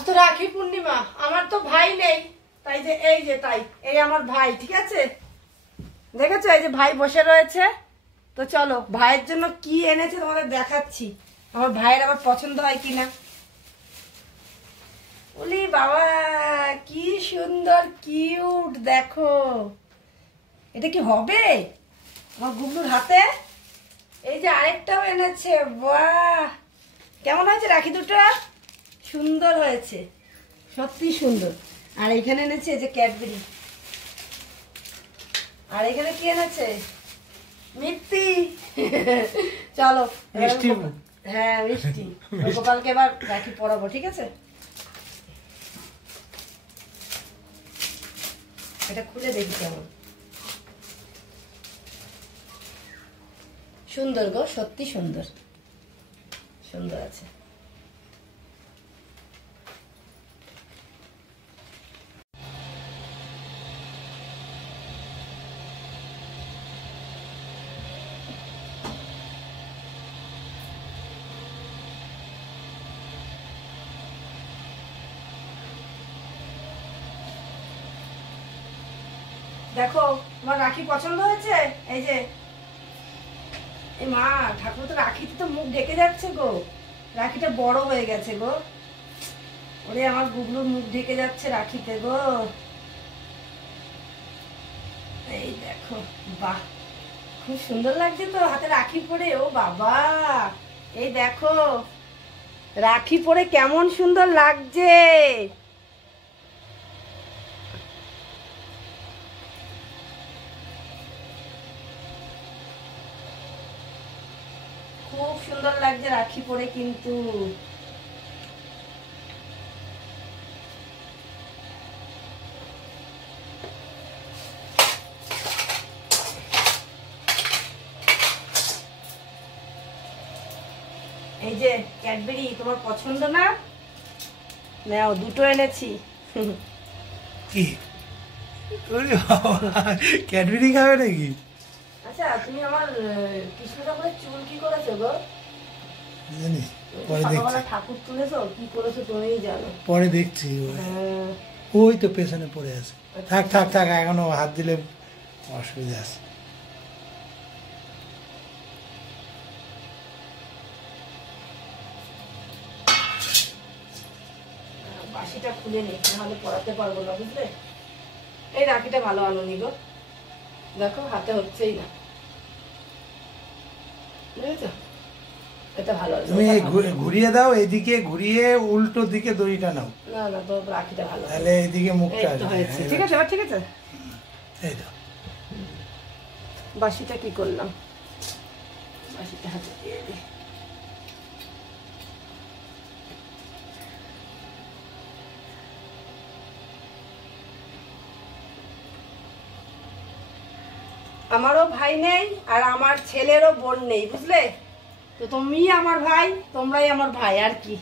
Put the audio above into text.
আজ তো রাখি পূর্ণিমা, আমার তো ভাই নেই, তাই এই আমার ভাই, ঠিক আছে? দেখেছো এই যে ভাই বসে রয়েছে। তো চলো ভাইয়ের জন্য কি এনেছে তোমাদের দেখাচ্ছি, আমার ভাইয়ের আবার পছন্দ হয় কিনা। ওলি বাবা, কি সুন্দর কিউট, দেখো এটা কি হবে আমার গুবলুর হাতে। এই যে আরেকটাও এনেছে, বাহ কেমন হয়েছে রাখি দুটো, সুন্দর হয়েছে, সত্যি সুন্দর। আর এখানে এনেছে যে ক্যাডবেরি, আর এখানে কি এনেছে মিষ্টি। চলো হ্যাঁ মিষ্টি, গোপালকে এবার রাখি পরাবো, ঠিক আছে? এটা খুলে দেখি কেমন সুন্দর গো, সত্যি সুন্দর, সুন্দর আছে। দেখো তোমার রাখি পছন্দ হয়েছে? এই যে এই মা ঠাকুর তো রাখিতে তো মুখ ঢেকে যাচ্ছে গো, রাখিটা বড় হয়ে গেছে গো। ওরে আমার গুগলুর মুখ ঢেকে যাচ্ছে রাখিতে গো। এই দেখো, বাহ খুব সুন্দর লাগছে তো হাতে রাখি পরে। ও বাবা এই দেখো রাখি পরে কেমন সুন্দর লাগছে। খুব সুন্দর লাগছে রাখি পরে কিন্তু। এই যে ক্যাডবেরি তোমার পছন্দ না? নাও দুটো এনেছি। কি ক্যাডবেরি খাবে নাকি? আচ্ছা তুমি আমার কৃষ্ণ ঠাকুরের চুল কি করেছো গো? জানি পরে দেখছি, ঠাকুর তুলেছো কি করেছো তুমিই জানো, পরে দেখছি। ওই তো পেছনে পড়ে আছে, থাক থাক থাক, এখনো হাত দিলে অসুবিধা আছে। বাসিটা খুলে নি, নাহলে পড়াতে পারবো না, বুঝলে? এই রাখিটা ভালো আনোনি গো, দেখো হাতে হচ্ছেই না, বুঝেছো? এটা ভালো আছে, তুমি ঘুরিয়ে দাও, এদিকে ঘুরিয়ে উল্টো দিকে দড়িটা নাও। না না তো রাখিটা ভালো, তাহলে এদিকে মুখটা হয়েছে, ঠিক আছে? ঠিক আছে, এই দাও। বাসিটা কি করলাম, বাসিটা হাতে দিয়ে দিই। আমারও ভাই নেই আর আমার ছেলেরও বোন নেই, বুঝলে? তো তুমি আমার ভাই, তোমরাই আমার ভাই, আর কি।